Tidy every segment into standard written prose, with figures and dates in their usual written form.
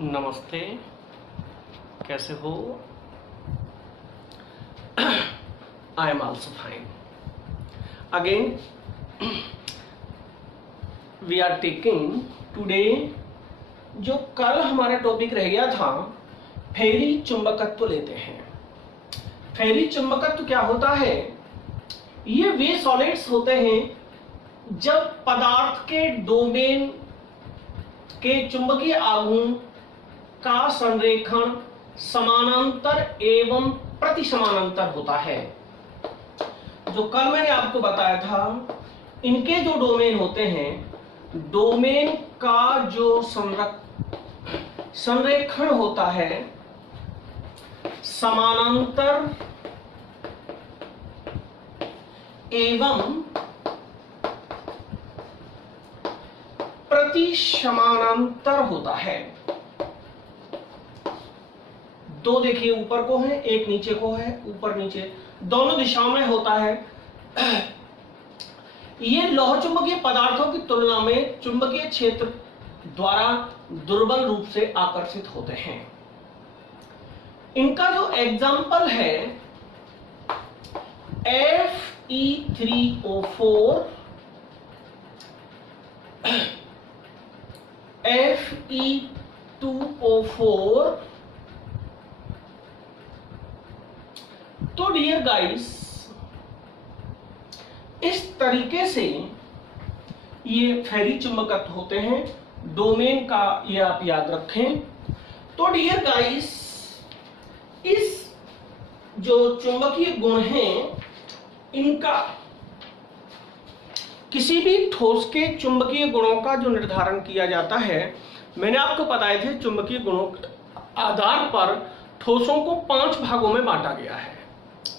नमस्ते, कैसे हो? I am also fine. Again we are taking today, जो कल हमारा टॉपिक रह गया था, फेरी चुंबकत्व लेते हैं। फेरी चुंबकत्व क्या होता है? ये वे सॉलिड्स होते हैं जब पदार्थ के डोमेन के चुंबकीय आघूर्ण का संरेखण समानांतर एवं प्रति समानांतर होता है। जो कल मैंने आपको बताया था, इनके जो डोमेन होते हैं, डोमेन का जो संरेखण होता है समानांतर एवं प्रति समानांतर होता है। दो देखिए, ऊपर को है, एक नीचे को है, ऊपर नीचे दोनों दिशाओं में होता है। ये लौह चुंबकीय पदार्थों की तुलना में चुंबकीय क्षेत्र द्वारा दुर्बल रूप से आकर्षित होते हैं। इनका जो एग्जाम्पल है Fe3O4, Fe2O4। तो डियर गाइस, इस तरीके से ये फेरी चुंबकत्व होते हैं। डोमेन का ये आप याद रखें। तो डियर गाइस, इस जो चुंबकीय गुण हैं, इनका किसी भी ठोस के चुंबकीय गुणों का जो निर्धारण किया जाता है, मैंने आपको बताए थे चुंबकीय गुणों के आधार पर ठोसों को 5 भागों में बांटा गया है।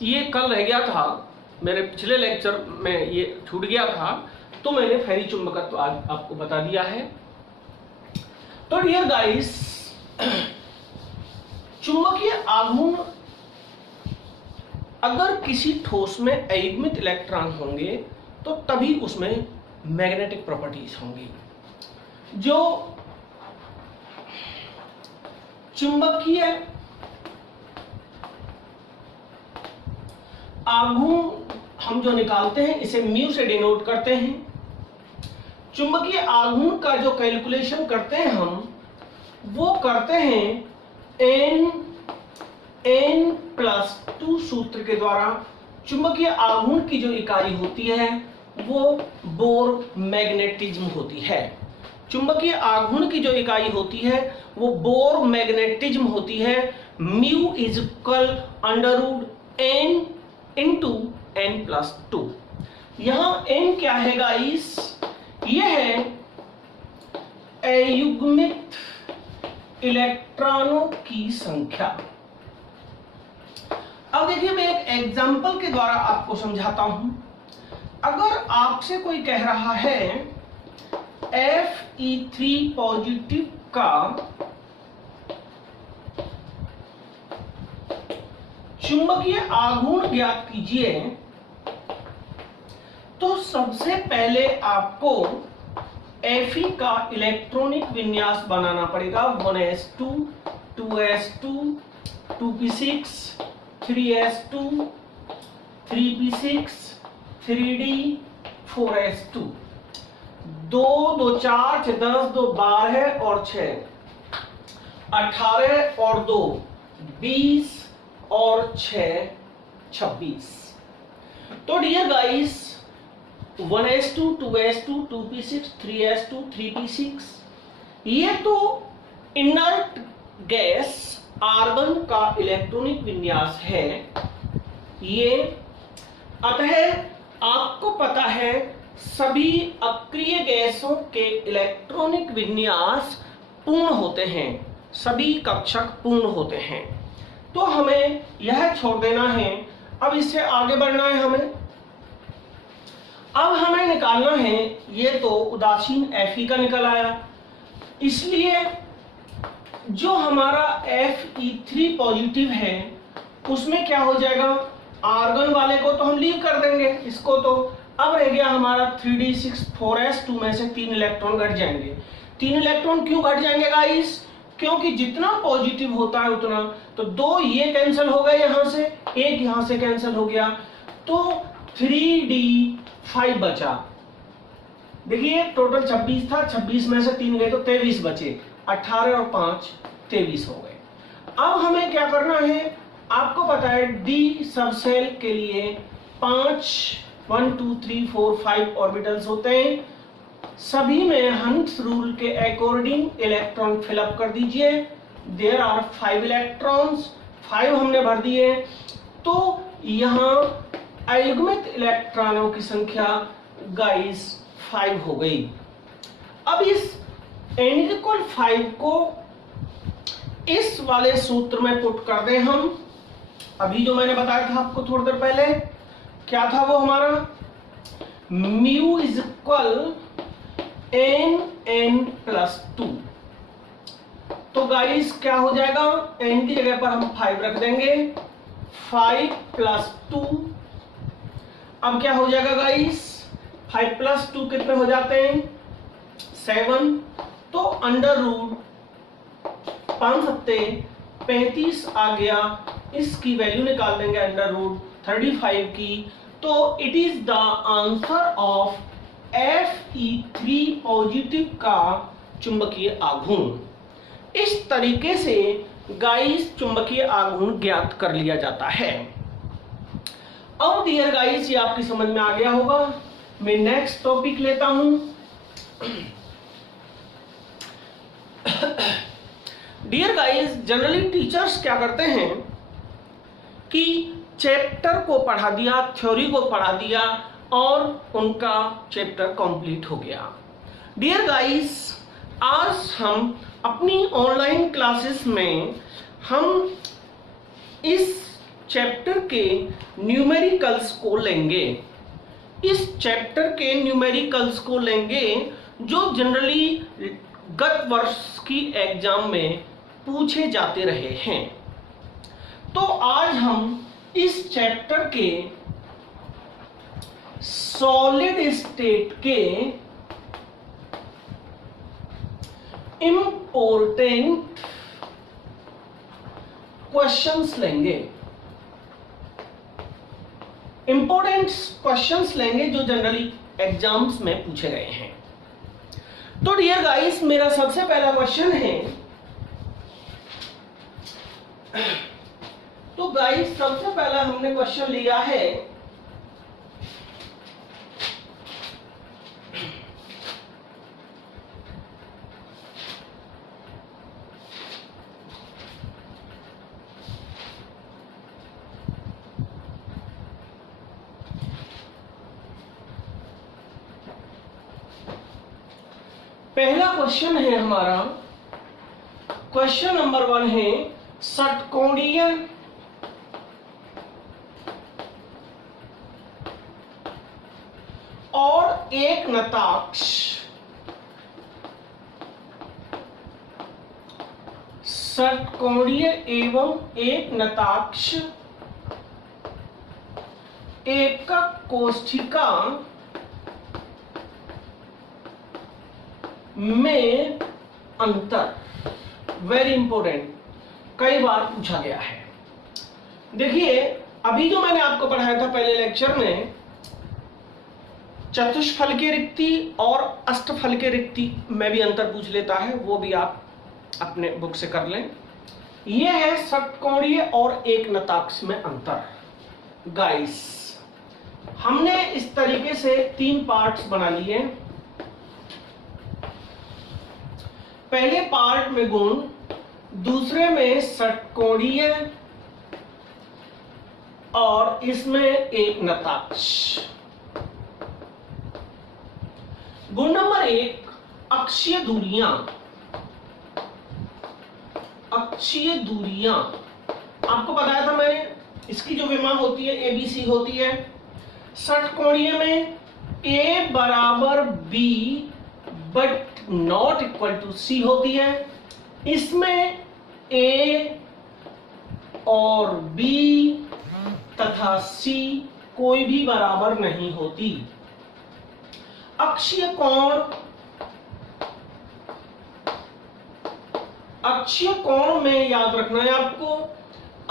ये कल रह गया था, मेरे पिछले लेक्चर में ये छूट गया था, तो मैंने फेरी चुंबकत्व आज आपको बता दिया है। तो डियर गाइस, चुंबकीय आघूर्ण अगर किसी ठोस में अयुग्मित इलेक्ट्रॉन होंगे तो तभी उसमें मैग्नेटिक प्रॉपर्टीज होंगी। जो चुंबकीय आघूर्ण हम जो निकालते हैं, इसे म्यू से डिनोट करते हैं। चुंबकीय आघूर्ण का जो कैलकुलेशन करते हैं हम, वो करते हैं n+2 सूत्र के द्वारा। चुंबकीय आघूर्ण की जो इकाई होती है वो बोर मैग्नेटिज्म होती है। चुंबकीय आघूर्ण की जो इकाई होती है वो बोर मैग्नेटिज्म होती है। Mu is equal √n × n+2। यहां n क्या है गाइस? ये है अयुग्मित इलेक्ट्रॉनों की संख्या। अब देखिए, मैं एक एग्जांपल के द्वारा आपको समझाता हूं। अगर आपसे कोई कह रहा है Fe3 पॉजिटिव का चुंबकीय आघूर्ण ज्ञात कीजिए, तो सबसे पहले आपको Fe का इलेक्ट्रॉनिक विन्यास बनाना पड़ेगा। 1s2, 2s2, 2p6, 3s2, 3p6, 3d, 4s2। 2 2 4 6 10, 2 12 और 6 18 और 2 20 और 6 26। तो dear guys, 1s2, 2s2, 2p6, 3s2, 3p6, ये तो इनर्ट गैस आर्गन का इलेक्ट्रॉनिक विन्यास है। ये अतः आपको पता है सभी अक्रिय गैसों के इलेक्ट्रॉनिक विन्यास पूर्ण होते हैं, सभी कक्षक पूर्ण होते हैं। तो हमें यह छोड़ देना है, अब इससे आगे बढ़ना है हमें। अब हमें निकालना है, ये तो उदासीन Fe का निकल आया, इसलिए जो हमारा Fe3 पॉजिटिव है उसमें क्या हो जाएगा? आर्गन वाले को तो हम लीव कर देंगे, इसको तो अब रह गया हमारा 3d6 4s2 में से 3 इलेक्ट्रॉन घट जाएंगे। 3 इलेक्ट्रॉन क्यों घट जाएंगे गाइस? क्योंकि जितना पॉजिटिव होता है उतना, तो 2 ये कैंसिल हो गए यहां से, 1 यहां से कैंसिल हो गया, तो 3d5 बचा। देखिए टोटल 26 था, 26 में से 3 गए तो 23 बचे, 18 और 5 23 हो गए। अब हमें क्या करना है, आपको पता है डी सबसेल के लिए 1 2 3 4 5 ऑर्बिटल्स होते हैं, सभी में हंस रूल के अकॉर्डिंग इलेक्ट्रॉन फिलअप कर दीजिए। देयर आर 5 इलेक्ट्रॉन्स, 5 हमने भर दिए, तो यहां अयुग्मित इलेक्ट्रॉनों की संख्या गाइस 5 हो गई। अब इस n=5 को इस वाले सूत्र में पुट कर दें हम, अभी जो मैंने बताया था आपको थोड़ी देर पहले, क्या था वो हमारा, म्यू इज इक्वल n+2। तो गाइस क्या हो जाएगा, n की जगह पर हम 5 रख देंगे, 5 + 2, अब क्या हो जाएगा गाइस, 5 + 2 कितने हो जाते हैं, 7, तो √5 35 आ गया, इसकी वैल्यू निकाल देंगे √35 की, तो it is the answer of Fe3 positive का चुंबकीय आघूर्ण। इस तरीके से गाइस चुंबकीय आघूर्ण ज्ञात कर लिया जाता है। अब डियर गाइस ये आपकी समझ में आ गया होगा, मैं नेक्स्ट टॉपिक लेता हूं। डियर गाइस जनरली टीचर्स क्या करते हैं कि चैप्टर को पढ़ा दिया, थ्योरी को पढ़ा दिया और उनका चैप्टर कंप्लीट हो गया। डियर गाइस आज हम अपनी ऑनलाइन क्लासेस में हम इस चैप्टर के न्यूमेरिकल्स को लेंगे, इस चैप्टर के न्यूमेरिकल्स को लेंगे जो जनरली गत वर्ष की एग्जाम में पूछे जाते रहे हैं। तो आज हम इस चैप्टर के सॉलिड स्टेट के इंपॉर्टेंट क्वेश्चंस लेंगे, इंपॉर्टेंट क्वेश्चंस लेंगे जो जनरली एग्जाम्स में पूछे गए हैं। तो डियर गाइस मेरा सबसे पहला क्वेश्चन है, तो गाइस सबसे पहला हमने क्वेश्चन लिया है, पहला क्वेश्चन है हमारा, क्वेश्चन नंबर 1 है षटकोणीय और एक नताक्ष षटकोणीय एवं एक नताक्ष एकक कोष्ठिका में अंतर, वेरी इंपॉर्टेंट, कई बार पूछा गया है। देखिए अभी जो मैंने आपको पढ़ाया था पहले लेक्चर में, चतुष्फल की रिक्ति और अष्टफल की रिक्ति में भी अंतर पूछ लेता है, वो भी आप अपने बुक से कर लें। यह है षटकोणीय और एक नताक्ष में अंतर। गाइस हमने इस तरीके से 3 पार्ट्स बना लिए, पहले पार्ट में गुण, दूसरे में षटकोणीय और इसमें एक नताक्ष। गुण नंबर 1 अक्षीय दूरियां, अक्षीय दूरियां आपको बताया था मैंने, इसकी जो विमा होती है ABC होती है, षटकोणीय में A = B but not equal to C होती है, इसमें A और B तथा C कोई भी बराबर नहीं होती। अक्षीय कोण अक्षीय कोण में याद रखना है आपको,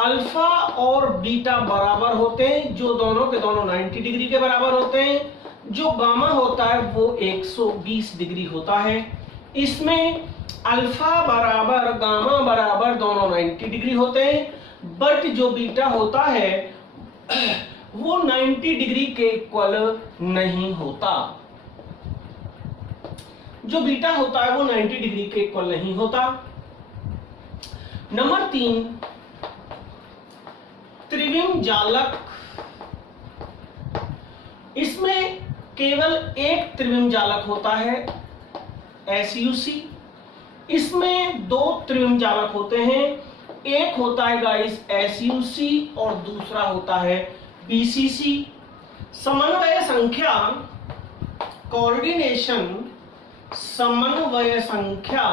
अल्फा और बीटा बराबर होते हैं, जो दोनों के दोनों 90 डिग्री के बराबर होते हैं। जो गामा होता है वो 120 डिग्री होता है। इसमें अल्फा बराबर गामा बराबर दोनों 90 डिग्री होते हैं, बट जो बीटा होता है वो 90 डिग्री के इक्वल नहीं होता। जो बीटा होता है वो 90 डिग्री के इक्वल नहीं होता। नंबर 3, त्रिविम जालक। इसमें केवल एक त्रिविम जालक होता है, SUC। इसमें 2 त्रिविम जालक होते हैं, एक होता है गाइस SUC और दूसरा होता है BCC। समन्वय संख्या, कोऑर्डिनेशन समन्वय संख्या,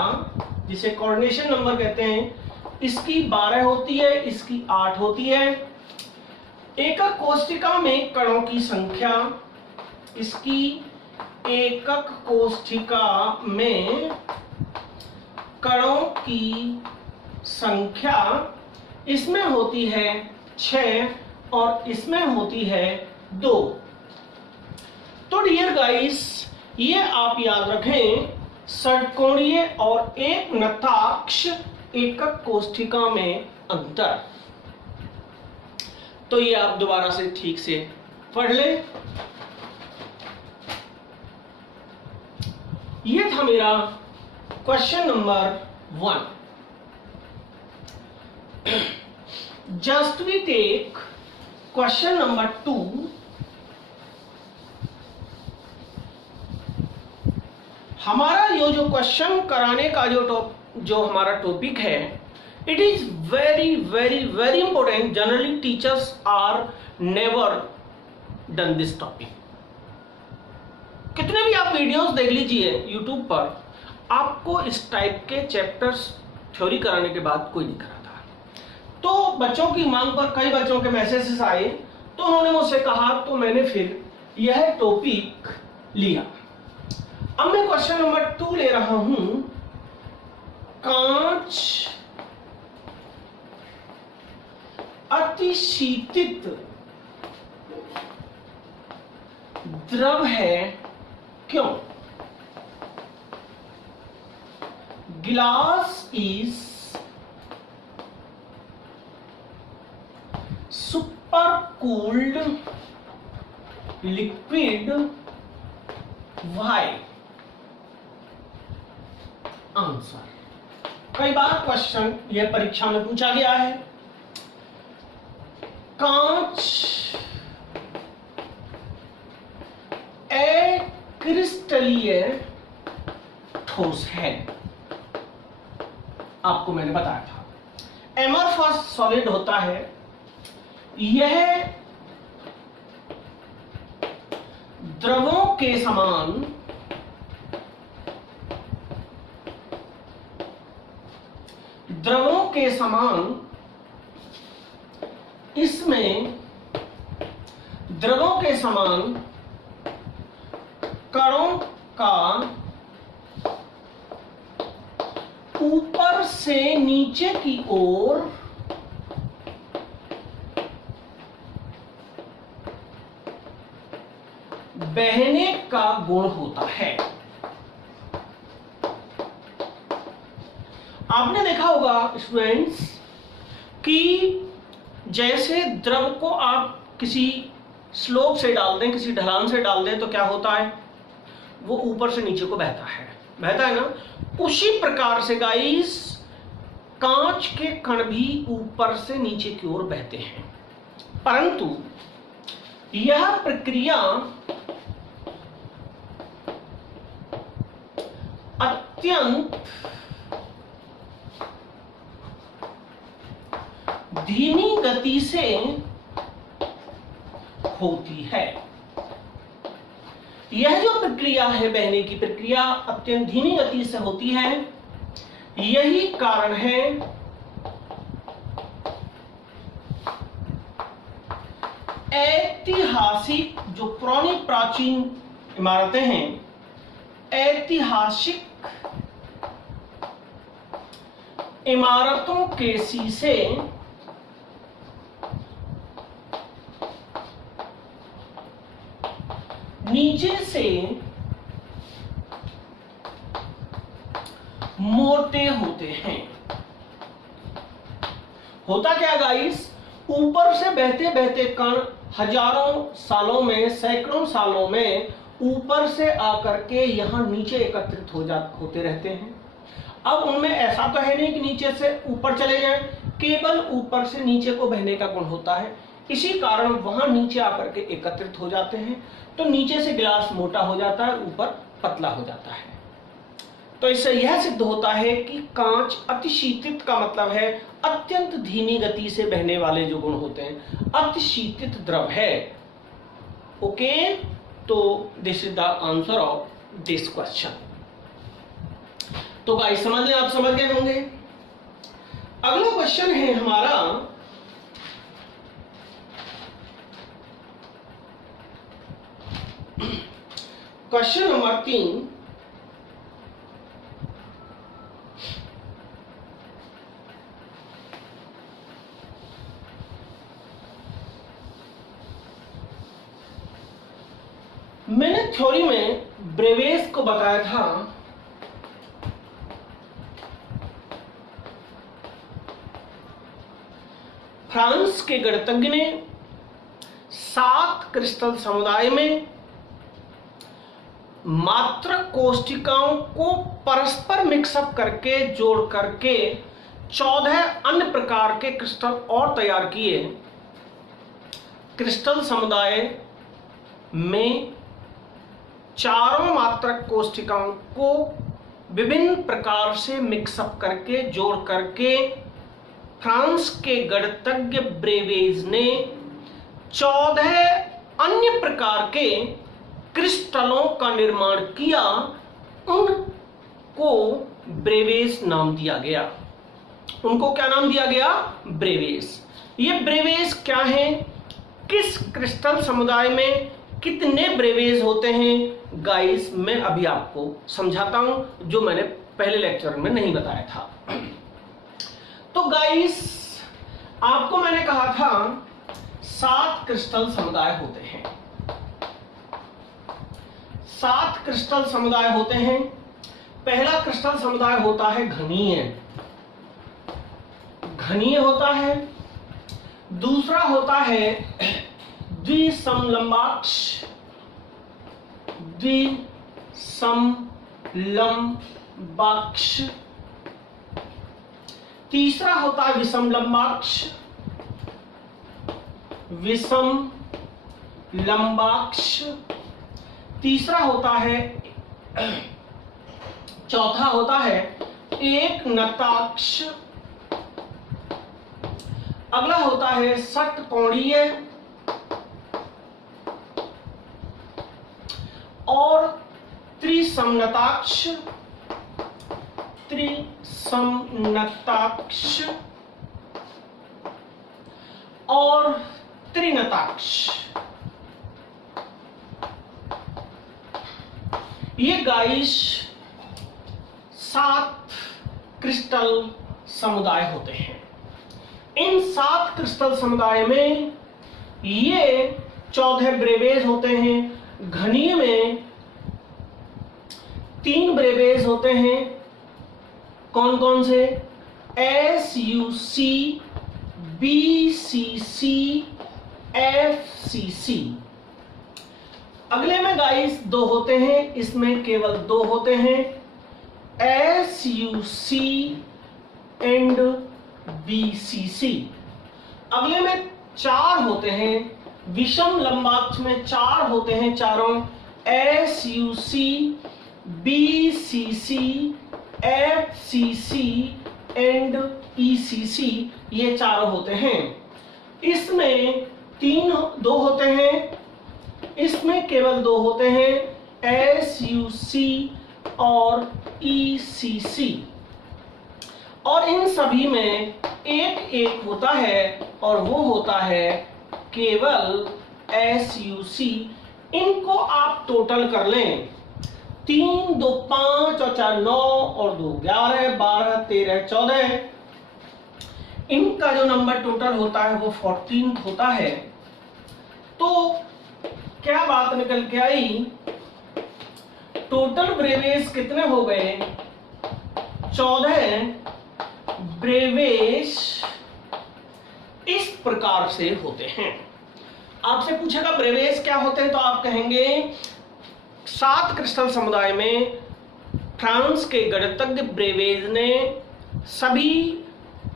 जिसे कोऑर्डिनेशन नंबर कहते हैं, इसकी 12 होती है, इसकी 8 होती है। एकक कोष्ठिका में कणों की संख्या, इसकी एकक कोष्ठिका में कणों की संख्या इसमें होती है 6 और इसमें होती है 2। तो डियर गाइस, ये आप याद रखें, षटकोणीय और एक नताक्ष एकक कोष्ठिका में अंतर। तो ये आप दोबारा से ठीक से पढ़ लें। ये था मेरा question number 1। Just we take question number 2। हमारा ये जो क्वेश्चन कराने का जो हमारा टॉपिक है, it is very very very important. Generally teachers are never done this topic. कितने भी आप वीडियोस देख लीजिए यूट्यूब पर, आपको इस टाइप के चैप्टर्स थ्योरी कराने के बाद कोई नहीं कराता। तो बच्चों की मांग पर कई बच्चों के मैसेजेस आए, तो उन्होंने मुझसे कहा, तो मैंने फिर यह टॉपिक लिया। अब मैं क्वेश्चन नंबर 2 ले रहा हूं। कांच अतिशीतित द्रव है क्यों? गिलास is super cooled liquid, why? Answer. कई बार क्वेश्चन यह परीक्षा में पूछा गया है। कांच अक्रिस्टलीय ठोस है, आपको मैंने बताया था। एमरफस सॉलिड होता है। यह द्रवों के समान इसमें द्रवों के समान कणों का ऊपर से नीचे की ओर बहने का गुण होता है। आपने देखा होगा स्टूडेंट्स कि जैसे द्रव को आप किसी स्लोप से डाल दें, किसी ढलान से डाल दें, तो क्या होता है? वो ऊपर से नीचे को बहता है ना। उसी प्रकार से गाइस कांच के कण भी ऊपर से नीचे की ओर बहते हैं, परंतु यह प्रक्रिया अत्यंत धीमी गति से होती है। यह जो प्रक्रिया है, बहने की प्रक्रिया अत्यंत धीमी गति से होती है। यही कारण है ऐतिहासिक जो पुरानी प्राचीन इमारतें हैं, ऐतिहासिक इमारतों के शीशे नीचे से मोटे होते हैं। होता क्या गाइस, ऊपर से बहते बहते कण हजारों सालों में, सैकड़ों सालों में ऊपर से आकर के यहां नीचे एकत्रित होते रहते हैं। अब उनमें ऐसा तो है नहीं कि नीचे से ऊपर चले जाएं, केवल ऊपर से नीचे को बहने का गुण होता है। इसी कारण वहां नीचे आकर के एकत्रित हो जाते हैं, तो नीचे से गिलास मोटा हो जाता है, ऊपर पतला हो जाता है। तो इससे यह सिद्ध होता है कि कांच अतिशीतित का मतलब है अत्यंत धीमी गति से बहने वाले जो गुण होते हैं, अतिशीतित द्रव है। ओके, तो this is the answer of this question. तो गाइस समझ लें, आप समझ गए होंगे। अगला क्वेश्चन है हमारा क्वेश्चन नंबर 3। मैंने थ्योरी में ब्रेवेज को बताया था फ्रांस के गणितज्ञ ने 7 क्रिस्टल समुदाय में मात्रक कोष्ठिकाओं को परस्पर मिक्सअप करके जोड़ करके 14 अन्य प्रकार के क्रिस्टल और तैयार किए। क्रिस्टल समुदाय में चारों मात्रक कोष्ठिकाओं को विभिन्न प्रकार से मिक्सअप करके जोड़ करके फ्रांस के गणितज्ञ ब्रेवेज ने 14 अन्य प्रकार के क्रिस्टलों का निर्माण किया। उनको ब्रेवेज नाम दिया गया। उनको क्या नाम दिया गया? ब्रेवेज। ये ब्रेवेज क्या है? किस क्रिस्टल समुदाय में कितने ब्रेवेज होते हैं गाइस, मैं अभी आपको समझाता हूं, जो मैंने पहले लेक्चर में नहीं बताया था। तो गाइस आपको मैंने कहा था 7 क्रिस्टल समुदाय होते हैं। 7 क्रिस्टल समुदाय होते हैं। पहला क्रिस्टल समुदाय होता है घनीय। घनीय होता है। दूसरा होता है द्विसमलंबाक्ष। द्विसमलंबाक्ष। तीसरा होता है विषमलंबाक्ष। विषमलंबाक्ष। तीसरा होता है, चौथा होता है एक नताक्ष। अगला होता है षटकोणीय और त्रिसमनताक्ष। त्रिसमनताक्ष और त्रिनताक्ष। ये गाइस 7 क्रिस्टल समुदाय होते हैं। इन 7 क्रिस्टल समुदाय में ये 14 ब्रेवेज होते हैं। घनीय में 3 ब्रेवेज होते हैं। कौन कौन से? SUC, BCC, FCC। अगले में गाइस 2 होते हैं, इसमें केवल 2 होते हैं, SUC एंड BCC। अगले में 4 होते हैं, विषम लंबाक्ष में 4 होते हैं, चारों SUC, BCC, FCC and ECC, ये चारों होते हैं। इसमें 2 होते हैं, इसमें केवल 2 होते हैं, SUC और ECC। और इन सभी में एक होता है और वो होता है केवल SUC। इनको आप टोटल कर लें, 3 2 5 और 4 9 और 2 11 12 13 14, इनका जो नंबर टोटल होता है वो 14 होता है। तो क्या बात निकल के आई, टोटल ब्रेवेज कितने हो गए, 14 ब्रेवेज इस प्रकार से होते हैं। आपसे पूछेगा ब्रेवेज क्या होते हैं, तो आप कहेंगे 7 क्रिस्टल समुदाय में फ्रांस के गणितज्ञ ब्रेवेज ने सभी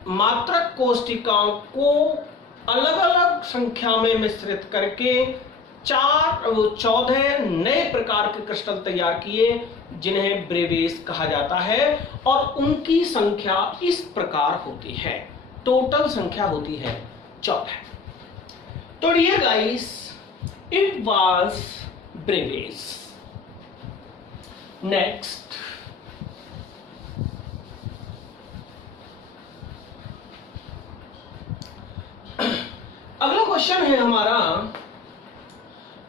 मात्रक कोष्टिकाओं को अलग अलग संख्या में मिश्रित करके 14 नए प्रकार के क्रिस्टल तैयार किए जिन्हें ब्रेवेज कहा जाता है, और उनकी संख्या इस प्रकार होती है, टोटल संख्या होती है 14। तो डियर गाइस, इट वाज ब्रेवेज। नेक्स्ट, अगला क्वेश्चन है हमारा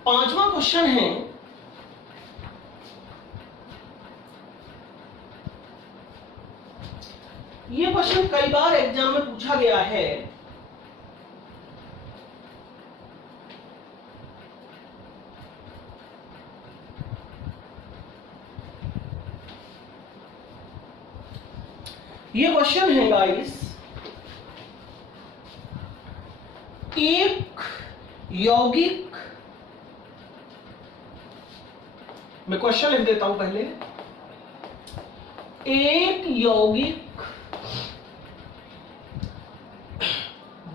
5वां क्वेश्चन है, ये क्वेश्चन कई बार एग्जाम में पूछा गया है। ये क्वेश्चन है गाइस, एक यौगिक, मैं क्वेश्चन लिख देता हूं पहले, एक यौगिक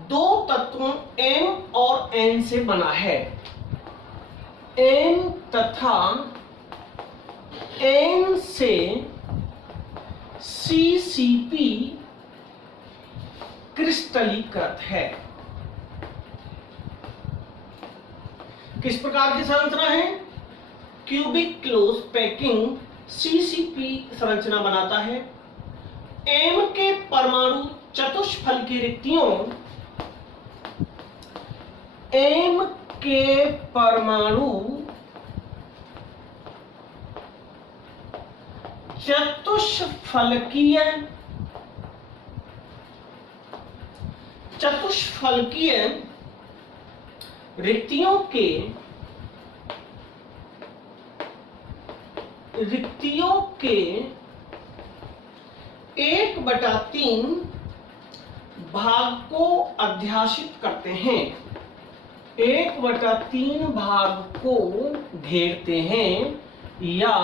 2 तत्वों M और N से बना है। M तथा N से CCP क्रिस्टलीकृत है। किस प्रकार की संरचना है, क्यूबिक क्लोज पैकिंग CCP संरचना बनाता है। M के परमाणु चतुष्फल की रिक्तियों, M के परमाणु चतुष्फलकीय रिक्तियों के 1/3 भाग को अध्याशित करते हैं, 1/3 भाग को घेरते हैं या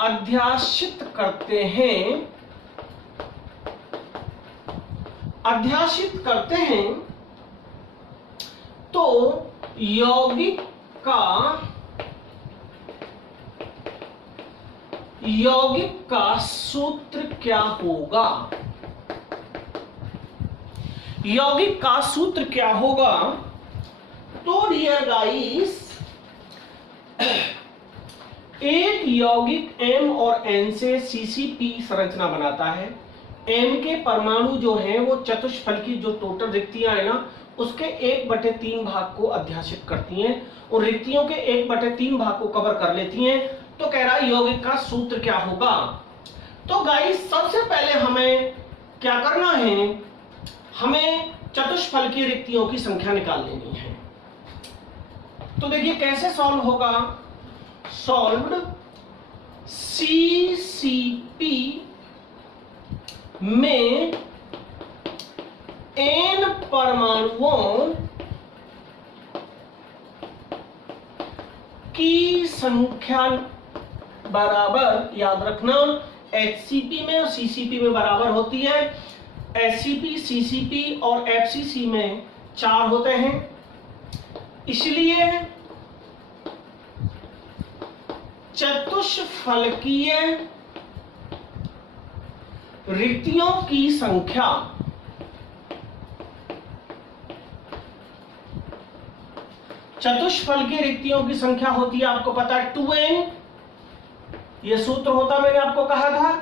अध्याशित करते हैं, तो यौगिक का सूत्र क्या होगा, यौगिक का सूत्र क्या होगा। तो डियर गाइस, एक यौगिक M और N से CCP संरचना बनाता है। M के परमाणु जो हैं वो चतुष्फल की जो टोटल रिक्तियां है ना, उसके 1/3 भाग को अध्याशित करती हैं और रिक्तियों के 1/3 भाग को कवर कर लेती हैं। तो कह रहा है यौगिक का सूत्र क्या होगा। तो गाइस, सबसे पहले हमें क्या करना है, हमें चतुष्फल की रिक्तियों की संख्या निकाल लेनी है। तो देखिए कैसे सॉल्व होगा, सॉल्व्ड CCP में N परमाणुओं की संख्या बराबर, याद रखना HCP में और CCP में बराबर होती है। HCP, CCP और FCC में 4 होते हैं, इसलिए चतुष्फलकीय रिक्तियों की संख्या होती है, आपको पता है 2n, ये सूत्र होता मैंने आपको कहा था।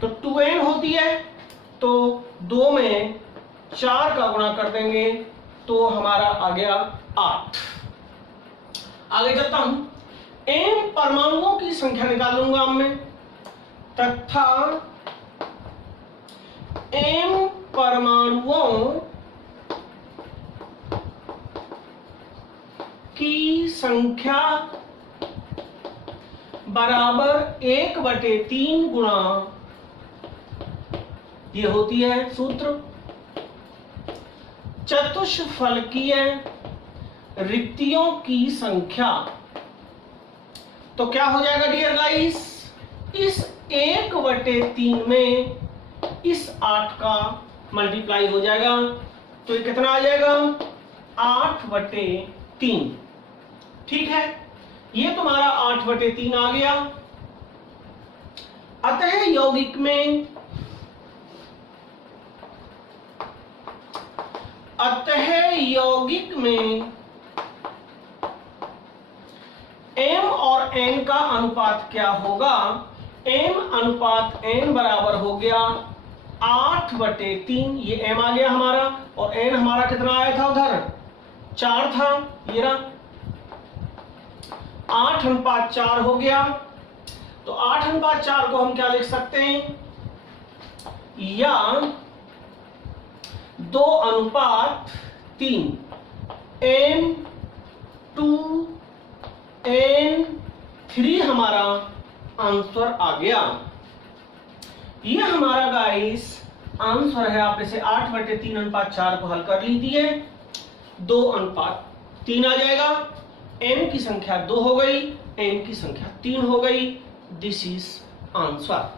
तो 2n होती है, तो 2 में 4 का गुणा कर देंगे तो हमारा आ गया 8। आगे चलता हूं, M परमाणुओं की संख्या निकालूंगा मैं, तथा M परमाणुओं संख्या बराबर 1/3 गुणा, ये होती है सूत्र चतुष्फलकीय रिक्तियों की संख्या। तो क्या हो जाएगा डियर गाइस, इस 1/3 में इस 8 का मल्टीप्लाई हो जाएगा, तो ये कितना आ जाएगा 8/3। ठीक है, ये तुम्हारा 8/3 आ गया। अतः यौगिक में m और n का अनुपात क्या होगा, m/n बराबर हो गया 8/3। ये m आ गया हमारा, और n हमारा कितना आया था उधर 4 था, ये रहा 8/4 हो गया। तो 8/4 को हम क्या लिख सकते हैं, या 2/3 m/n3 हमारा आंसर आ गया। ये हमारा गाइस आंसर है। आप इसे 8/3/4 को हल कर लीजिए, 2/3 आ जाएगा। m की संख्या 2 हो गई, n की संख्या 3 हो गई। This is answer.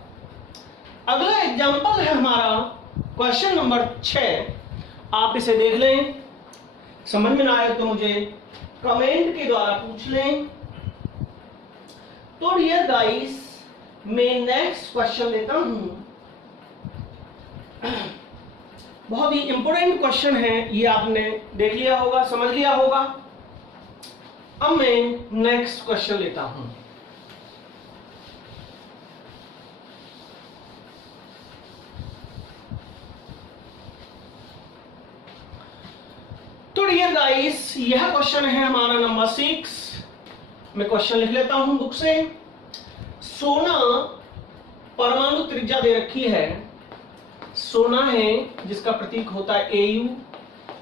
अगला एग्जांपल है हमारा क्वेश्चन नंबर 6। आप इसे देख लें, समझ में ना आए तो मुझे कमेंट के द्वारा पूछ लें। तो डियर गाइस, मैं नेक्स्ट क्वेश्चन लेता हूं। बहुत ही इंपॉर्टेंट क्वेश्चन है, ये आपने देख लिया होगा, समझ लिया होगा। अब मैं नेक्स्ट क्वेश्चन लेता हूं। तो डियर गाइस, यह क्वेश्चन है हमारा नंबर 6। मैं क्वेश्चन लिख लेता हूं बुक से। सोना परमाणु त्रिज्या दे रखी है, सोना है जिसका प्रतीक होता है Au।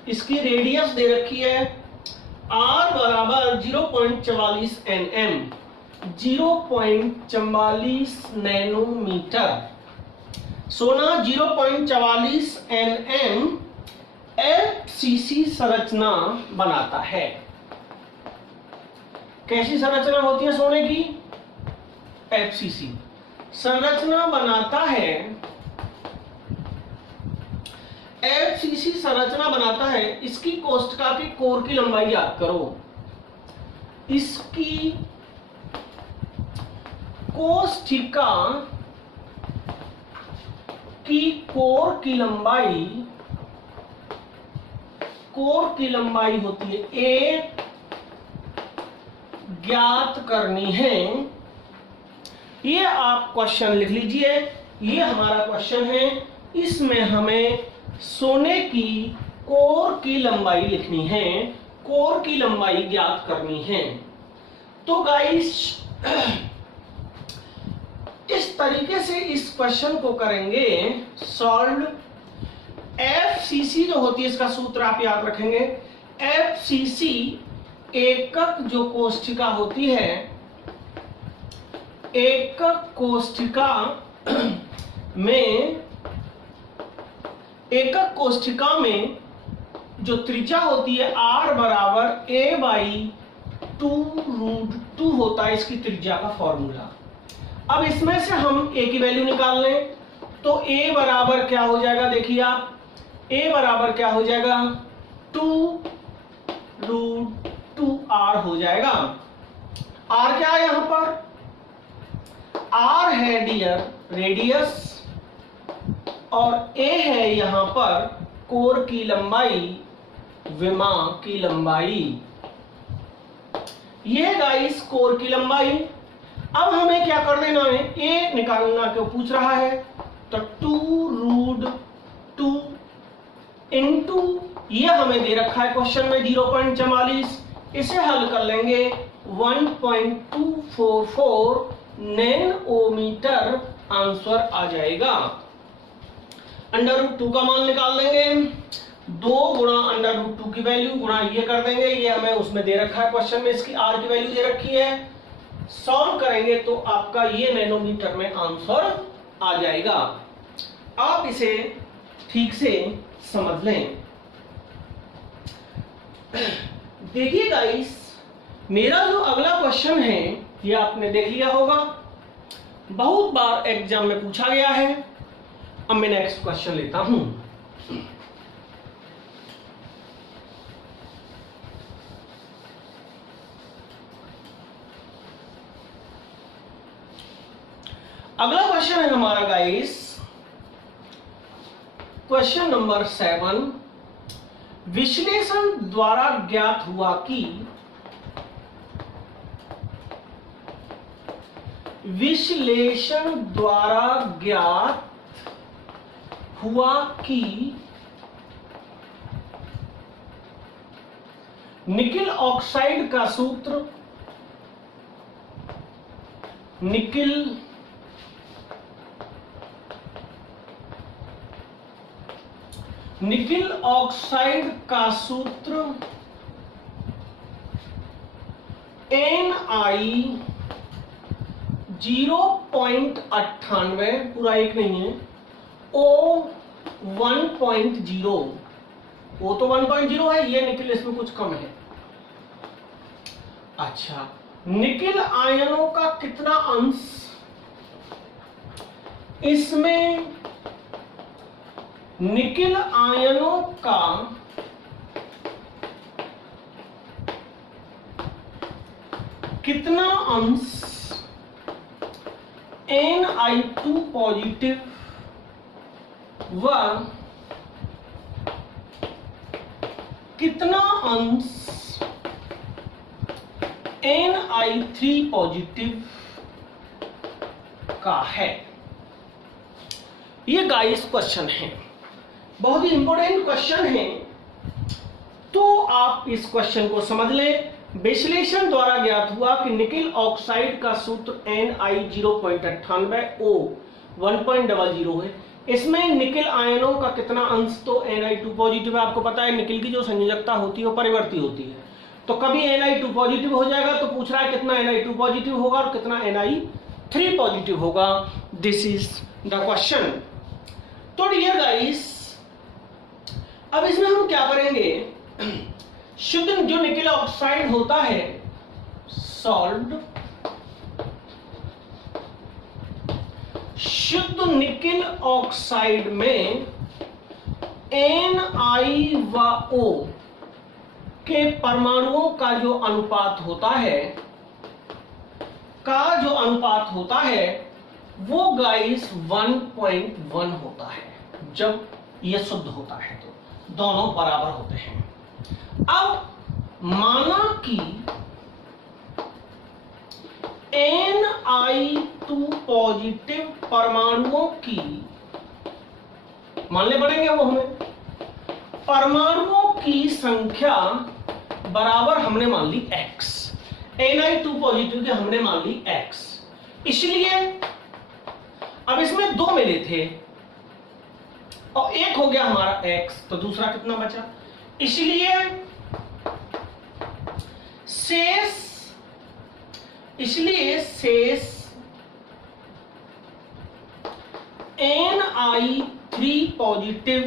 इसकी रेडियस दे रखी है R बराबर 0.44 nm, 0.44 नैनोमीटर। सोना 0.44 nm FCC संरचना बनाता है। कैसी संरचना होती है सोने की, FCC संरचना बनाता है। FCC संरचना बनाता है। इसकी कोष्ठका के कोर की लंबाई याद करो। इसकी कोष्ठिका की कोर की लंबाई होती है A, ज्ञात करनी है। ये आप क्वेश्चन लिख लीजिए। ये हमारा क्वेश्चन है, इसमें हमें सोने की कोर की लंबाई लिखनी है, कोर की लंबाई ज्ञात करनी है। तो गाइस इस तरीके से इस क्वेश्चन को करेंगे सॉल्व। FCC जो होती है, इसका सूत्र आप याद रखेंगे। FCC एकक जो कोष्ठिका होती है, एकक कोष्ठिका में जो त्रिज्या होती है R बराबर A/2√2 होता है, इसकी त्रिज्या का फॉर्मूला। अब इसमें से हम A की वैल्यू निकाल लें, तो A बराबर क्या हो जाएगा, देखिए आप, A बराबर क्या हो जाएगा 2√2R हो जाएगा। R क्या है यहां पर, R है डियर रेडियस, और A है यहां पर कोर की लंबाई, विमा की लंबाई। ये गाइस कोर की लंबाई। अब हमें क्या कर देना है, A निकालना क्यों पूछ रहा है, तो 2√2 इंटू ये हमें दे रखा है क्वेश्चन में 0.44, इसे हल कर लेंगे 1.244 नैनोमीटर आंसर आ जाएगा। √2 का मान निकाल लेंगे, 2 गुणा √2 की वैल्यू गुणा ये कर देंगे, ये हमें उसमें दे रखा है क्वेश्चन में, इसकी r की वैल्यू दे रखी है। सॉल्व करेंगे तो आपका ये नैनोमीटर में आंसर आ जाएगा। आप इसे ठीक से समझ लें। देखिए गाइस, मेरा जो अगला क्वेश्चन है ये आपने देख लिया होगा, बहुत बार एग्जाम में पूछा गया है। अब मैं नेक्स्ट क्वेश्चन लेता हूं। अगला क्वेश्चन है हमारा गाइस, क्वेश्चन नंबर 7। विश्लेषण द्वारा ज्ञात हुआ कि विश्लेषण द्वारा ज्ञात हुआ कि निकिल ऑक्साइड का सूत्र, निकिल ऑक्साइड का सूत्र Ni 0.98, पूरा एक नहीं है, O 1.0, O तो 1.0 है, ये निकिल इसमें कुछ कम है। अच्छा, निकिल आयनों का कितना अंश इसमें, निकिल आयनों का कितना अंश Ni2 पॉजिटिव व कितना अंश Ni3 पॉजिटिव का है। ये गाइस क्वेश्चन है, बहुत ही इंपॉर्टेंट क्वेश्चन है, तो आप इस क्वेश्चन को समझ लें। विश्लेषण द्वारा ज्ञात हुआ कि निकिल ऑक्साइड का सूत्र Ni 0.98, O 1.00 है। इसमें निकिल आयनों का कितना अंश, तो Ni2 पॉजिटिव है। आपको पता है निकिल की जो संयोजकता होती है वो परिवर्ती होती है, तो कभी Ni2 पॉजिटिव हो जाएगा, तो पूछ रहा है कितना Ni2 पॉजिटिव होगा और कितना Ni3 पॉजिटिव होगा। This is the question. तो डियर गाइस, अब इसमें हम क्या करेंगे, शुद्ध जो निकिल ऑक्साइड होता है, सॉल्व्ड शुद्ध निकिल ऑक्साइड में Ni व O के परमाणुओं का जो अनुपात होता है वो गाइस 1.1 होता है। जब ये शुद्ध होता है तो दोनों बराबर होते हैं। अब माना कि Ni2 पॉजिटिव परमाणुओं की, मानने पड़ेंगे वो हमें, परमाणुओं की संख्या बराबर हमने मान ली x, Ni2 पॉजिटिव के हमने मान ली x। इसलिए अब इसमें 2 मिले थे और एक हो गया हमारा x, तो दूसरा कितना बचा, इसलिए शेष Ni3 पॉजिटिव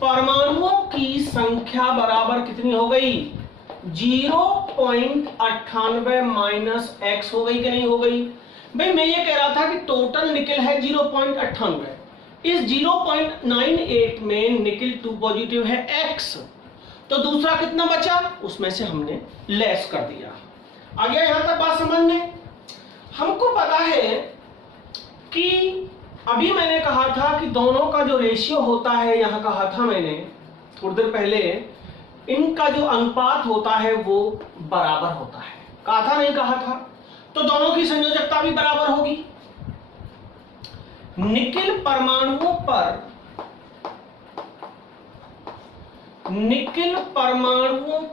परमाणुओं की संख्या बराबर कितनी हो गई, 0.98 माइनस x हो गई कि नहीं हो गई। भाई मैं ये कह रहा था कि टोटल निकिल है 0.98, इस 0.98 में निकिल 2 पॉजिटिव है x, तो दूसरा कितना बचा, उसमें से हमने लेस कर दिया। आ गया यहां तक बात समझ में। हमको पता है कि अभी मैंने कहा था कि दोनों का जो रेशियो होता है, यहां कहा था मैंने थोड़ी देर पहले, इनका जो अनुपात होता है वो बराबर होता है। कहा था नहीं कहा था? तो दोनों की संयोजकता भी बराबर होगी। निकिल परमाणुओं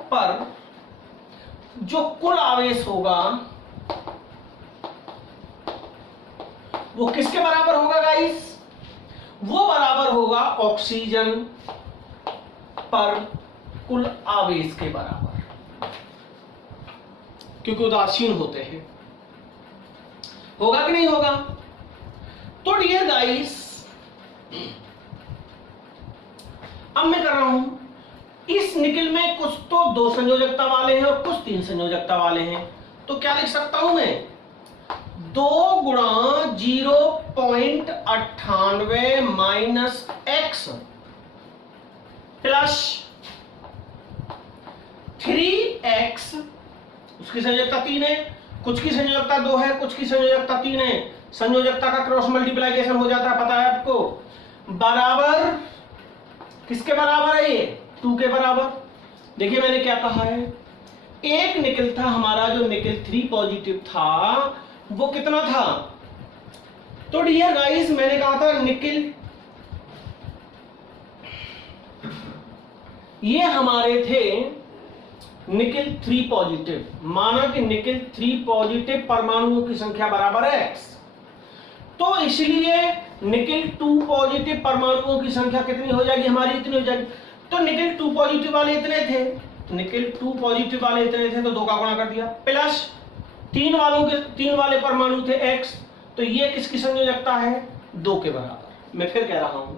पर जो कुल आवेश होगा वो किसके बराबर होगा गाइस? वो बराबर होगा ऑक्सीजन पर कुल आवेश के बराबर, क्योंकि उदासीन होते हैं। होगा कि नहीं होगा? तो डियर गाइस, अब मैं कर रहा हूं, इस निकिल में कुछ तो 2 संयोजकता वाले हैं और कुछ 3 संयोजकता वाले हैं। तो क्या लिख सकता हूं मैं? 2 गुणा 0.98 माइनस x प्लस 3x, उसकी संयोजकता 3 है, कुछ की संयोजकता 2 है, कुछ की संयोजकता 3 है। संयोजकता का क्रॉस मल्टीप्लिकेशन हो जाता है, पता है आपको, बराबर किसके बराबर है? ये 2 के बराबर। देखिए मैंने क्या कहा है, एक निकिल था हमारा, जो निकिल 3 पॉजिटिव था, वो कितना था? तो डियर गाइस, मैंने कहा था निकिल, ये हमारे थे निकिल 3 पॉजिटिव। माना कि निकिल 3 पॉजिटिव परमाणुओं की संख्या बराबर है x, तो इसलिए निकिल 2 पॉजिटिव परमाणुओं की संख्या कितनी हो जाएगी हमारी? इतनी हो जाएगी। तो निकिल 2 पॉजिटिव वाले इतने थे, निकिल 2 पॉजिटिव वाले इतने थे, तो 2 का गुणा कर दिया, प्लस 3 वाले परमाणु थे x, तो ये किसकी संयोजकता है? 2 के बराबर। मैं फिर कह रहा हूं,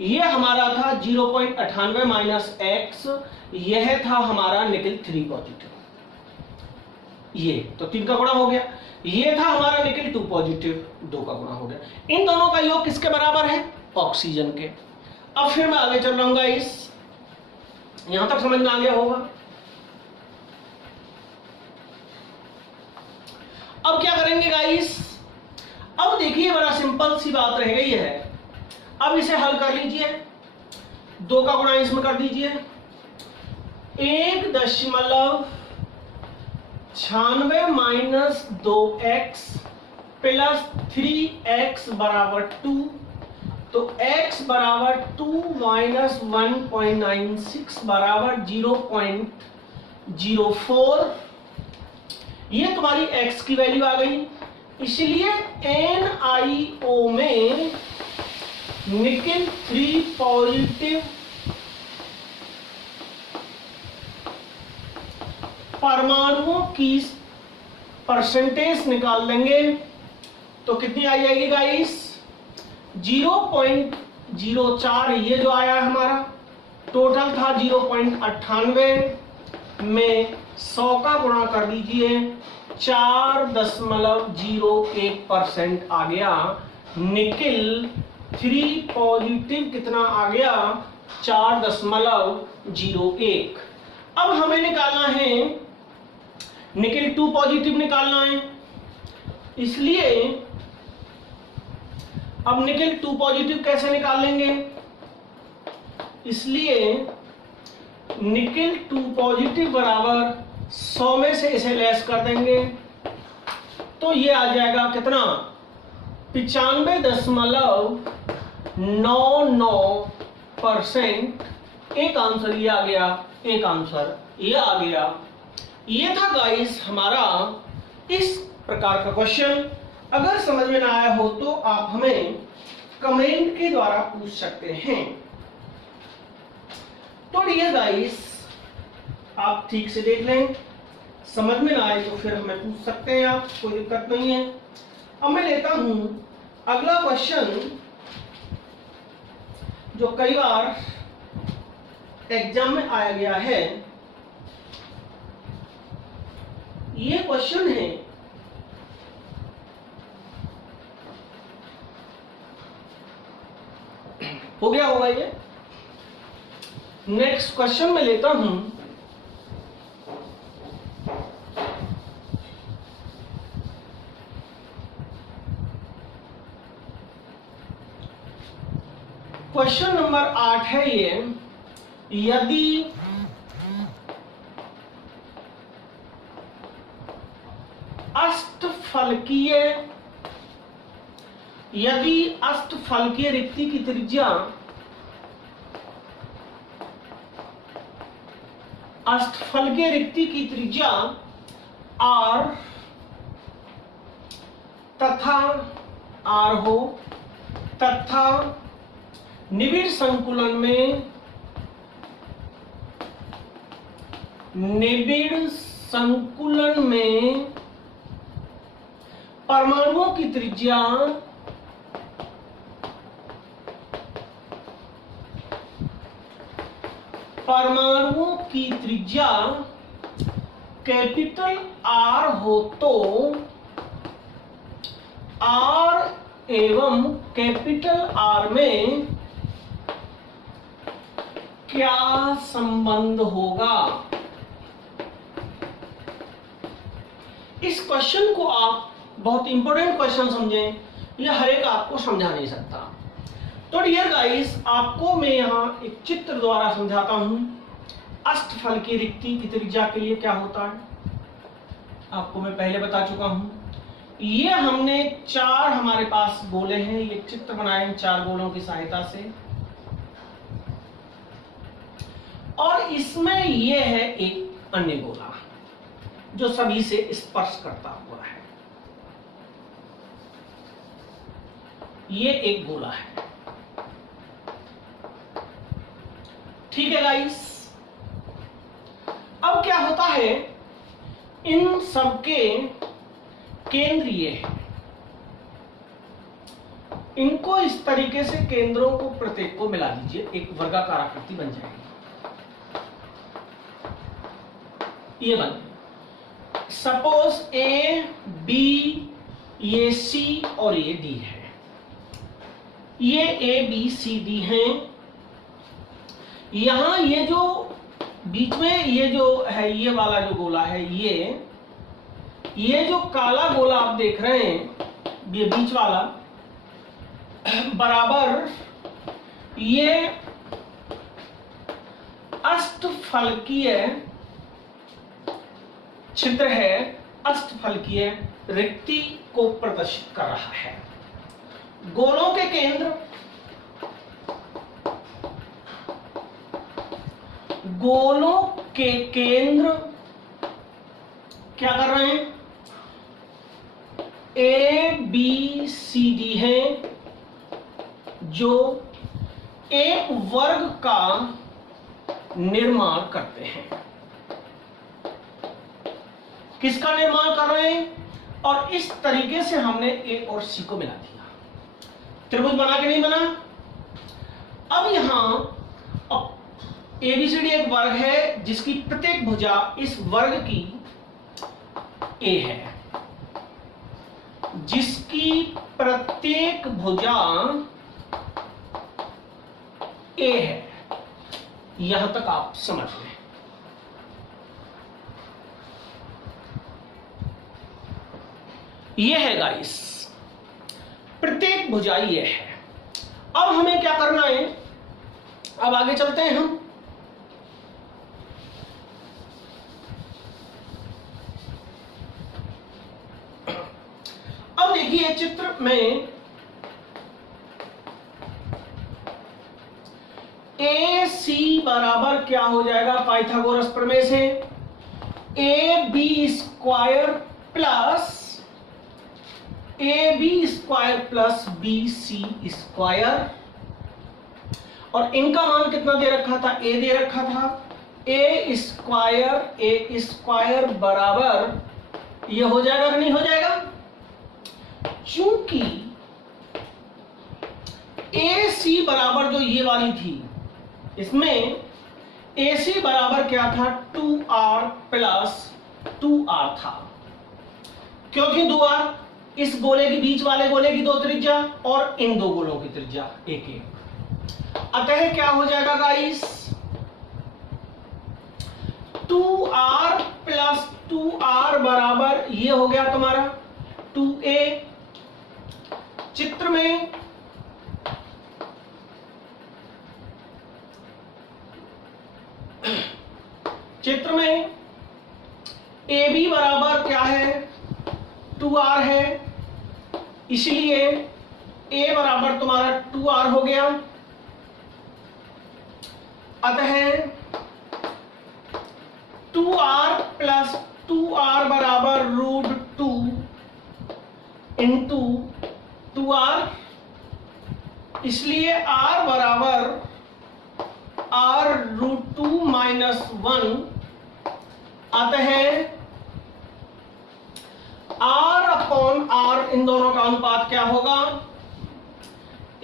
ये हमारा था 0.98 माइनस x, यह था हमारा निकिल 3 पॉजिटिव, ये तो 3 का गुणा हो गया। ये था हमारा निकिल 2 पॉजिटिव, 2 का गुणा हो गया। इन दोनों का योग किसके बराबर है? ऑक्सीजन के। अब फिर मैं आगे चल रहा हूं गाइस, यहां तक समझ में आ गया होगा। अब क्या करेंगे गाइस? अब देखिए बड़ा सिंपल सी बात रह गई है। अब इसे हल कर लीजिए, 2 का गुणा इसमें कर दीजिए, 1.96 माइनस 2x प्लस 3x बराबर 2, तो x बराबर 2 माइनस 1.96 बराबर 0.04। ये तुम्हारी x की वैल्यू आ गई। इसलिए NiO में निकिल 3 पॉजिटिव परमाणुओं की परसेंटेज निकाल लेंगे तो कितनी आ जाएगी गाइस? 0.04। ये जो आया है हमारा, टोटल था 0.98 में 100 का गुणा कर दीजिए, 4.01% आ गया। निकिल 3 पॉजिटिव कितना आ गया? 4.01। अब हमें निकालना है निकिल 2 पॉजिटिव निकालना है, इसलिए अब निकिल 2 पॉजिटिव कैसे निकाल लेंगे? इसलिए निकिल 2 पॉजिटिव बराबर 100 में से इसे लेस कर देंगे, तो ये आ जाएगा कितना? 95.99%। एक आंसर ये आ गया, एक आंसर ये आ गया। ये था गाइस हमारा इस प्रकार का क्वेश्चन। अगर समझ में ना आया हो तो आप हमें कमेंट के द्वारा पूछ सकते हैं। तो डियर गाइस, आप ठीक से देख लें, समझ में ना आए तो फिर हमें पूछ सकते हैं आप, कोई दिक्कत नहीं है। अब मैं लेता हूं अगला क्वेश्चन, जो कई बार एग्जाम में आया गया है। ये क्वेश्चन है, हो गया होगा ये। नेक्स्ट क्वेश्चन में लेता हूं, क्वेश्चन नंबर 8 है ये। यदि अष्टफलकीय रिक्ति की त्रिज्या r तथा आर हो तथा निबिड़ संकुलन में परमाणुओं की त्रिज्या कैपिटल आर हो तो आर एवं कैपिटल आर में क्या संबंध होगा। इस क्वेश्चन को आप बहुत इंपॉर्टेंट क्वेश्चन समझें, यह हर एक आपको समझा नहीं सकता। तो डियर गाइस, आपको मैं यहां एक चित्र द्वारा समझाता हूं। अष्टफल की रिक्ति की त्रिज्या के लिए क्या होता है आपको मैं पहले बता चुका हूं। ये हमने चार हमारे पास गोले हैं, ये चित्र बनाए हैं चार गोलों की सहायता से, और इसमें ये है एक अन्य गोला जो सभी से स्पर्श करता हुआ है। ये एक गोला है, ठीक है गाइस। अब क्या होता है, इन सबके केंद्र ये है, इनको इस तरीके से केंद्रों को प्रत्येक को मिला दीजिए, एक वर्गाकार आकृति बन जाएगी। ये बन गई। सपोज ए बी, ये सी और ये डी है। ये ए बी सी डी हैं। यहां ये जो बीच में ये जो है, ये वाला जो गोला है, ये जो काला गोला आप देख रहे हैं, ये बीच वाला बराबर ये अष्टफलकीय छिद्र है, अष्टफलकीय रिक्ति को प्रदर्शित कर रहा है। गोलों के केंद्र क्या कर रहे हैं, ए बी सी डी हैं, जो एक वर्ग का निर्माण करते हैं। किसका निर्माण कर रहे हैं, और इस तरीके से हमने ए और सी को मिला दिया। त्रिभुज बना कि नहीं बना। अब यहां एबीसीडी एक वर्ग है जिसकी प्रत्येक भुजा इस वर्ग की ए है, जिसकी प्रत्येक भुजा ए है। यहां तक आप समझ लें। यह है गाइस, प्रत्येक भुजा ये है। अब हमें क्या करना है, अब आगे चलते हैं हम। अब देखिए चित्र में ए सी बराबर क्या हो जाएगा, पाइथागोरस प्रमेय से A B square plus B C square, और इनका मान कितना दे रखा था, ए दे रखा था। ए स्क्वायर बराबर ये हो जाएगा कि नहीं हो जाएगा। चूंकि ए सी बराबर जो ये वाली थी, इसमें ए सी बराबर क्या था, 2r प्लस 2r था। क्यों थी 2r, इस गोले के बीच वाले गोले की दो त्रिज्या और इन दो गोलों की त्रिज्या एक एक। अतः क्या हो जाएगा गाइस, 2r प्लस 2r बराबर ये हो गया तुम्हारा 2a। चित्र में ए बी बराबर क्या है, 2r है, इसलिए a बराबर तुम्हारा 2r हो गया। अतः 2r प्लस 2r बराबर √2 इंटू 2 2r, इसलिए r बराबर r√2-1, अतः r/r इन दोनों का अनुपात क्या होगा?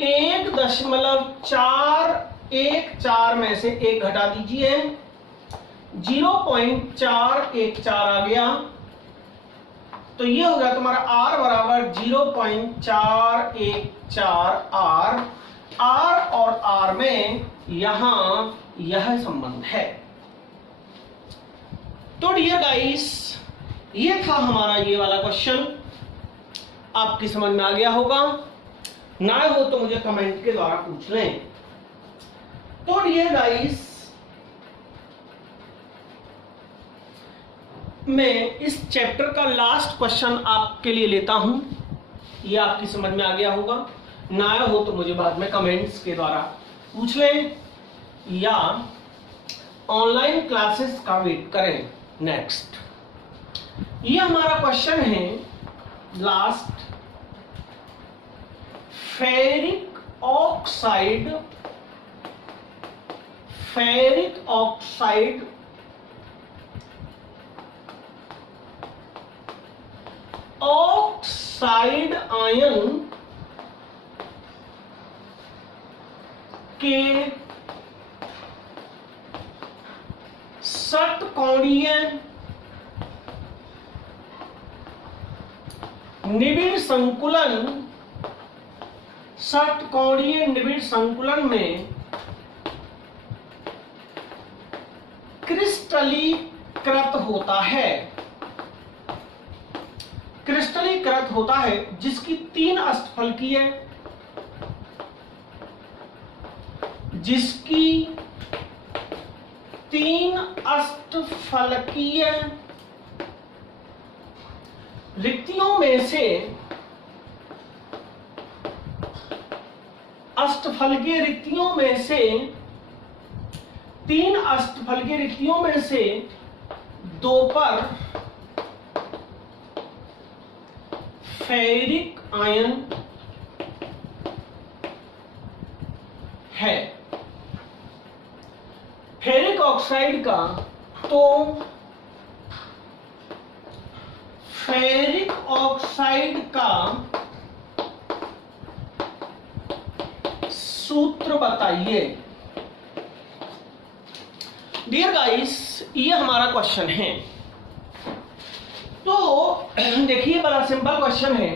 1.414 में से 1 घटा दीजिए, 0.414 आ गया। तो ये हो गया तुम्हारा r बराबर 0.414r। r और r में यहां यह संबंध है। तो डियर गाइस, ये था हमारा ये वाला क्वेश्चन। आपकी समझ में आ गया होगा, ना हो तो मुझे कमेंट के द्वारा पूछ लें। तो डियर गाइस, मैं इस चैप्टर का लास्ट क्वेश्चन आपके लिए लेता हूं। ये आपकी समझ में आ गया होगा, ना हो तो मुझे बाद में कमेंट्स के द्वारा पूछ लें या ऑनलाइन क्लासेस का वेट करें। नेक्स्ट, ये हमारा क्वेश्चन है last. Ferric oxide oxide ion के षटकोणीय निबिड़ संकुलन में क्रिस्टलीकृत होता है, जिसकी 3 अष्टफलकीय रिक्तियों में से तीन अष्टफलकीय रिक्तियों में से 2 पर फेरिक आयन है। फेरिक ऑक्साइड का, तो फेरिक ऑक्साइड का सूत्र बताइए। डियर गाइस, ये हमारा क्वेश्चन है। तो देखिए, बड़ा सिंपल क्वेश्चन है।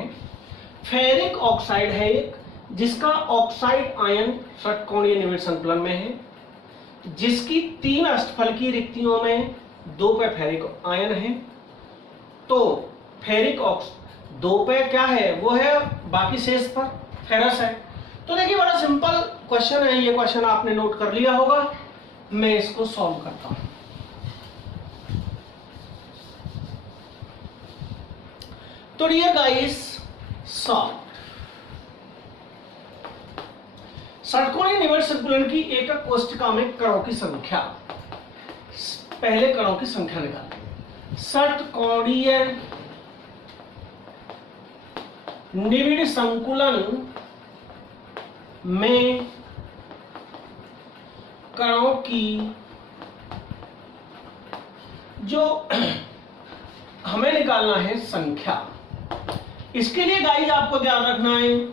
फेरिक ऑक्साइड है एक, जिसका ऑक्साइड आयन षटकोणीय निबिड़ संकुलन में है, जिसकी 3 अष्टफलकीय रिक्तियों में 2 पे फेरिक आयन है। तो फेरिक 2 पे क्या है, वो है, बाकी शेष पर फेरस है। तो देखिए, बड़ा सिंपल क्वेश्चन है। ये क्वेश्चन आपने नोट कर लिया होगा, मैं इसको सॉल्व करता हूं। तो डियर गाइस, सॉल्व। षटकोणीय निबिड़ संकुलन की एकक कोष्ठिका में कणों की संख्या, पहले कणों की संख्या निकालें। षटकोणीय निबिड़ संकुलन में कणों की जो हमें निकालना है संख्या, इसके लिए गाइस आपको ध्यान रखना है,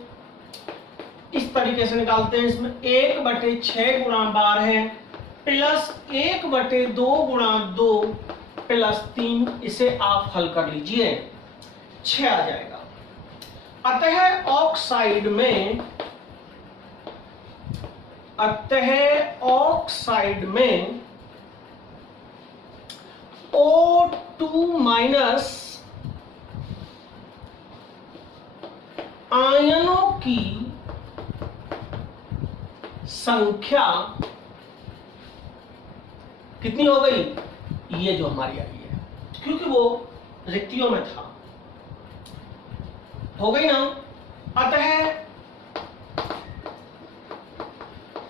इस तरीके से निकालते हैं। इसमें 1/6 गुणा 12 है, प्लस 1/2 गुणा 2 प्लस 3, इसे आप हल कर लीजिए, 6 आ जाएगा। अतः ऑक्साइड में O2 माइनस आयनों की संख्या कितनी हो गई? ये जो हमारी आई है, क्योंकि वो रिक्तियों में था, हो गई ना। अतः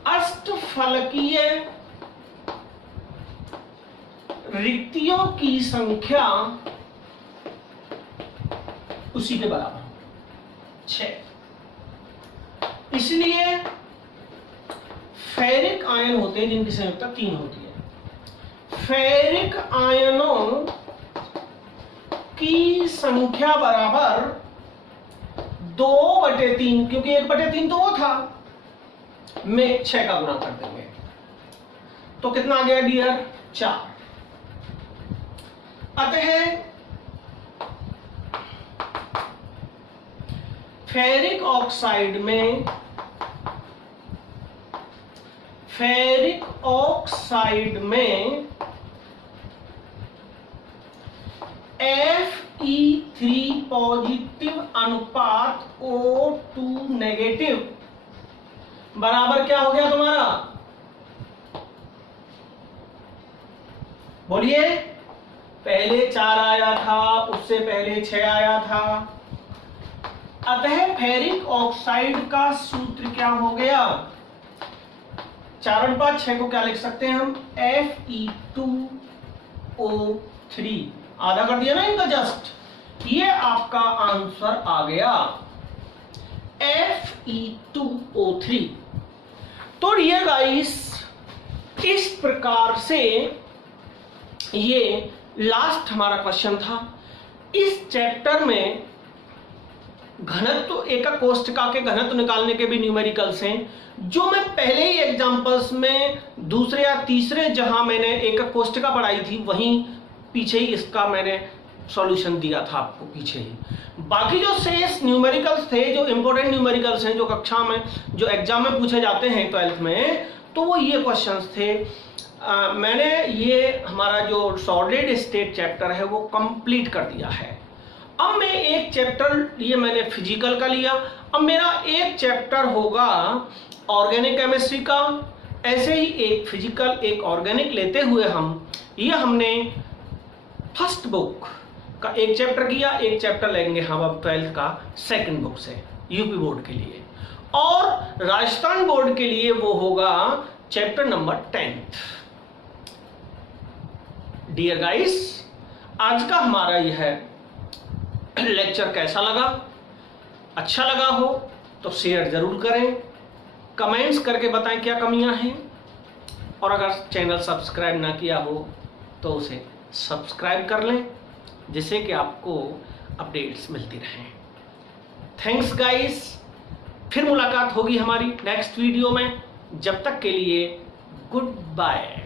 अष्टफलकीय रिक्तियों की संख्या उसी के बराबर 6। इसलिए फेरिक आयन होते हैं जिनकी संयोजकता 3 होती है। फेरिक आयनों की संख्या बराबर 2/3, क्योंकि 1/3 तो वो था, में 6 का गुणा कर देंगे तो कितना आ गया डियर? 4। अतः फेरिक ऑक्साइड में Fe3 पॉजिटिव अनुपात O2 नेगेटिव बराबर क्या हो गया तुम्हारा? बोलिए। पहले 4 आया था, उससे पहले 6 आया था। अतः फेरिक ऑक्साइड का सूत्र क्या हो गया? 4/6 को क्या लिख सकते हैं हम? Fe2O3। आधा कर दिया ना इनका जस्ट, ये आपका आंसर आ गया Fe2O3। तो डियर गाइस, इस प्रकार से ये लास्ट हमारा क्वेश्चन था। इस चैप्टर में घनत्व, एकक कोष्ठका के घनत्व निकालने के भी न्यूमेरिकल्स हैं, जो मैं पहले ही एग्जांपल्स में दूसरे या तीसरे जहां मैंने एकक कोष्ठका पढ़ाई थी वहीं पीछे ही इसका मैंने सॉल्यूशन दिया था आपको पीछे ही। बाकी जो शेष न्यूमेरिकल्स थे, जो इंपॉर्टेंट न्यूमेरिकल्स हैं, जो कक्षा में, जो एग्जाम में पूछे जाते हैं 12th में, तो वो ये क्वेश्चंस थे। मैंने ये हमारा जो सॉलिड स्टेट चैप्टर है वो कंप्लीट कर दिया है। अब मैं एक चैप्टर, ये मैंने फिजिकल का लिया, अब मेरा एक चैप्टर होगा ऑर्गेनिक केमिस्ट्री का। ऐसे ही एक फिजिकल एक ऑर्गेनिक लेते हुए ये हमने फर्स्ट बुक का एक चैप्टर किया, एक चैप्टर लेंगे हम अब 12th का सेकंड बुक से यूपी बोर्ड के लिए, और राजस्थान बोर्ड के लिए वो होगा chapter number 10th। Dear guys, आज का हमारा यह लेक्चर कैसा लगा? अच्छा लगा हो तो शेयर जरूर करें, कमेंट्स करके बताएं क्या कमियां हैं, और अगर चैनल सब्सक्राइब ना किया हो तो उसे सब्सक्राइब कर लें, जिससे कि आपको अपडेट्स मिलती रहें। थैंक्स गाइस, फिर मुलाकात होगी हमारी नेक्स्ट वीडियो में। जब तक के लिए गुड बाय।